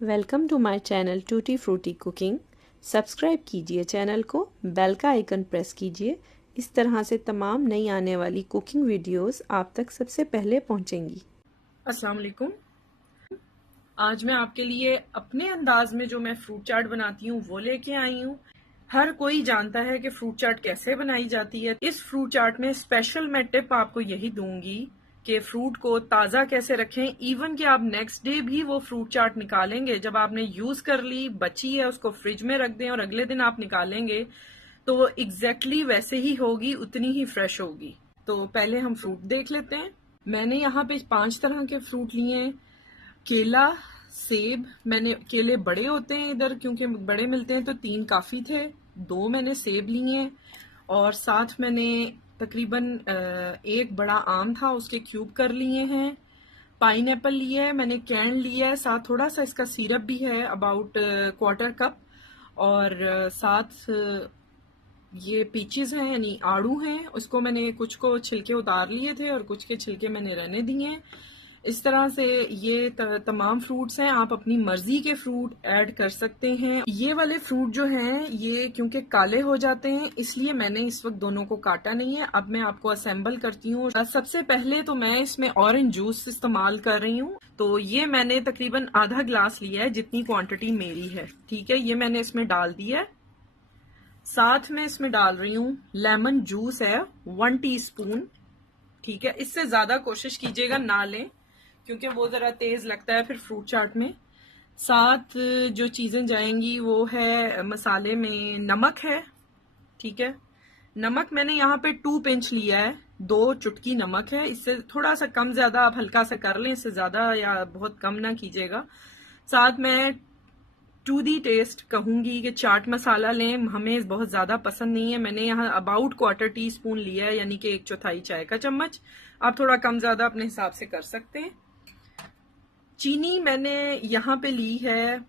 Welcome to my channel Tutti Frutti cooking. Subscribe कीजिए channel को, bell का icon press कीजिए। इस तरह से तमाम नई आने वाली कुकिंग वीडियोस आप तक सबसे पहले पहुंचेंगी। अस्सलाम वालेकुम। आज मैं आपके लिए अपने अंदाज में जो मैं फ्रूट चाट बनाती हूँ वो लेके आई हूँ। हर कोई जानता है कि फ्रूट चाट कैसे बनाई जाती है। इस फ्रूट चाट में स्पेशल मैं टिप आपको यही दूंगी कि फ्रूट को ताज़ा कैसे रखें। इवन कि आप नेक्स्ट डे भी वो फ्रूट चाट निकालेंगे, जब आपने यूज़ कर ली बची है उसको फ्रिज में रख दें और अगले दिन आप निकालेंगे तो वो एग्जैक्टली वैसे ही होगी, उतनी ही फ्रेश होगी। तो पहले हम फ्रूट देख लेते हैं। मैंने यहाँ पे 5 तरह के फ्रूट लिए हैं। केला, सेब, मैंने केले बड़े होते हैं इधर क्योंकि बड़े मिलते हैं तो 3 काफ़ी थे। 2 मैंने सेब लिए और साथ मैंने तकरीबन एक बड़ा आम था उसके क्यूब कर लिए हैं। पाइनएप्पल लिया है मैंने, कैन लिया है, साथ थोड़ा सा इसका सिरप भी है अबाउट क्वार्टर कप। और साथ ये पीचेस हैं यानी आड़ू हैं, उसको मैंने कुछ को छिलके उतार लिए थे और कुछ के छिलके मैंने रहने दिए हैं। इस तरह से ये तमाम फ्रूट्स हैं। आप अपनी मर्जी के फ्रूट ऐड कर सकते हैं। ये वाले फ्रूट जो हैं ये क्योंकि काले हो जाते हैं इसलिए मैंने इस वक्त दोनों को काटा नहीं है। अब मैं आपको असेंबल करती हूँ। सबसे पहले तो मैं इसमें ऑरेंज जूस इस्तेमाल कर रही हूँ। तो ये मैंने तकरीबन आधा ग्लास लिया है, जितनी क्वांटिटी मेरी है। ठीक है, ये मैंने इसमें डाल दिया है। साथ में इसमें डाल रही हूँ लेमन जूस है 1 टीस्पून। ठीक है, इससे ज्यादा कोशिश कीजिएगा ना लें क्योंकि वो जरा तेज लगता है फिर फ्रूट चाट में। साथ जो चीजें जाएंगी वो है मसाले में नमक है। ठीक है, नमक मैंने यहाँ पे 2 पिंच लिया है, 2 चुटकी नमक है। इससे थोड़ा सा कम ज्यादा आप हल्का सा कर लें, इससे ज्यादा या बहुत कम ना कीजिएगा। साथ मैं टू दी टेस्ट कहूंगी कि चाट मसाला लें, हमें बहुत ज्यादा पसंद नहीं है। मैंने यहाँ अबाउट क्वार्टर टी स्पून लिया है यानी कि 1/4 चाय का चम्मच। आप थोड़ा कम ज्यादा अपने हिसाब से कर सकते हैं। चीनी मैंने यहाँ पे ली है,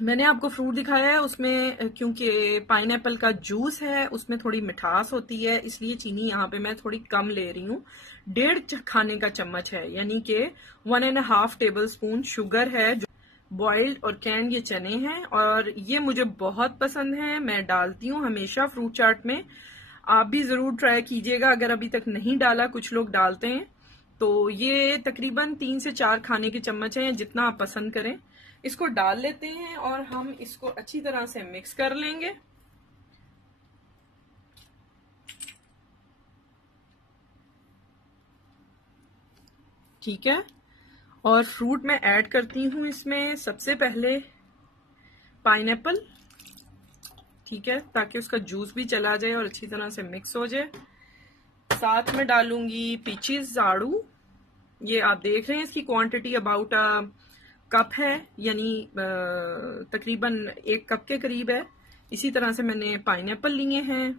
मैंने आपको फ्रूट दिखाया है उसमें क्योंकि पाइनएप्पल का जूस है उसमें थोड़ी मिठास होती है इसलिए चीनी यहाँ पे मैं थोड़ी कम ले रही हूँ। 1.5 खाने का चम्मच है यानी कि 1.5 टेबल स्पून शुगर है। बॉइल्ड और कैन ये चने हैं और ये मुझे बहुत पसंद है, मैं डालती हूँ हमेशा फ्रूट चाट में। आप भी जरूर ट्राई कीजिएगा अगर अभी तक नहीं डाला, कुछ लोग डालते हैं। तो ये तकरीबन 3 से 4 खाने के चम्मच हैं, जितना आप पसंद करें। इसको डाल लेते हैं और हम इसको अच्छी तरह से मिक्स कर लेंगे। ठीक है, और फ्रूट मैं ऐड करती हूँ इसमें सबसे पहले पाइनएप्पल। ठीक है, ताकि उसका जूस भी चला जाए और अच्छी तरह से मिक्स हो जाए। साथ में डालूंगी पीचेस, आड़ू। ये आप देख रहे हैं इसकी क्वांटिटी अबाउट कप है यानी तकरीबन 1 कप के करीब है। इसी तरह से मैंने पाइनएप्पल लिए हैं।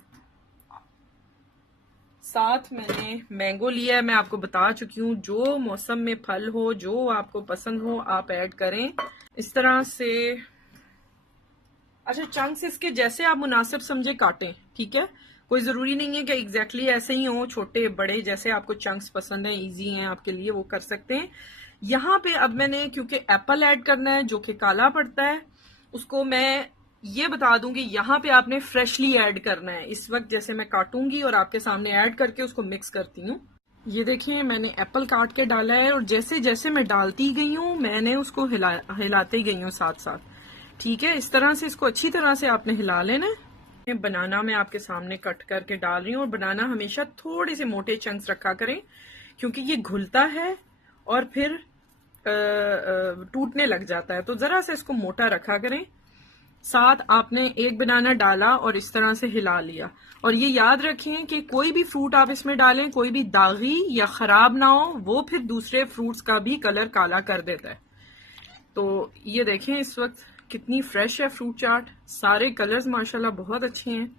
साथ मैंने मैंगो लिया है, मैं आपको बता चुकी हूँ जो मौसम में फल हो जो आपको पसंद हो आप ऐड करें इस तरह से। अच्छा, चंक्स इसके जैसे आप मुनासिब समझे काटें। ठीक है, कोई जरूरी नहीं है कि एग्जैक्टली ऐसे ही हो, छोटे बड़े जैसे आपको चंक्स पसंद है, इजी हैं आपके लिए, वो कर सकते हैं। यहाँ पे अब मैंने क्योंकि एप्पल ऐड करना है जो कि काला पड़ता है, उसको मैं ये बता दूंगी यहाँ पे आपने फ्रेशली ऐड करना है। इस वक्त जैसे मैं काटूंगी और आपके सामने ऐड करके उसको मिक्स करती हूँ। ये देखिए मैंने एप्पल काट के डाला है और जैसे जैसे मैं डालती गई हूँ मैंने उसको हिलाते गई हूँ साथ साथ। ठीक है, इस तरह से इसको अच्छी तरह से आपने हिला लेना है। बनाना मैं आपके सामने कट करके डाल रही हूँ और बनाना हमेशा थोड़े से मोटे चंक्स रखा करें क्योंकि ये घुलता है और फिर टूटने लग जाता है, तो जरा से इसको मोटा रखा करें। साथ आपने एक बनाना डाला और इस तरह से हिला लिया। और ये याद रखें कि कोई भी फ्रूट आप इसमें डालें कोई भी दागी या खराब ना हो, वो फिर दूसरे फ्रूट्स का भी कलर काला कर देता है। तो ये देखें इस वक्त कितनी फ्रेश है फ्रूट चाट, सारे कलर्स माशाल्लाह बहुत अच्छे हैं।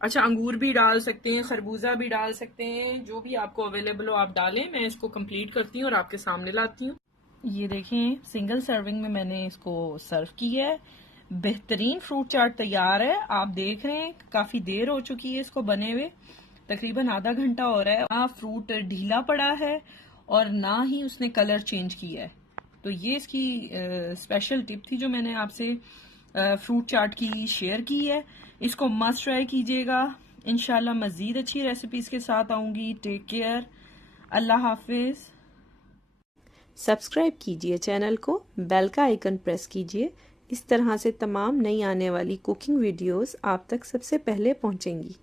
अच्छा, अंगूर भी डाल सकते हैं, खरबूजा भी डाल सकते हैं, जो भी आपको अवेलेबल हो आप डालें। मैं इसको कंप्लीट करती हूँ और आपके सामने लाती हूँ। ये देखें सिंगल सर्विंग में मैंने इसको सर्व किया है। बेहतरीन फ्रूट चाट तैयार है। आप देख रहे हैं काफी देर हो चुकी है इसको बने हुए, तकरीबन आधा घंटा हो रहा है। ना फ्रूट ढीला पड़ा है और ना ही उसने कलर चेंज किया है। तो ये इसकी स्पेशल टिप थी जो मैंने आपसे फ्रूट चाट की शेयर की है। इसको मस्ट ट्राई कीजिएगा। इंशाल्लाह मज़ीद अच्छी रेसिपीज़ के साथ आऊँगी। टेक केयर, अल्लाह हाफिज़। सब्सक्राइब कीजिए चैनल को, बेल का आइकन प्रेस कीजिए। इस तरह से तमाम नई आने वाली कुकिंग वीडियोस आप तक सबसे पहले पहुंचेंगी।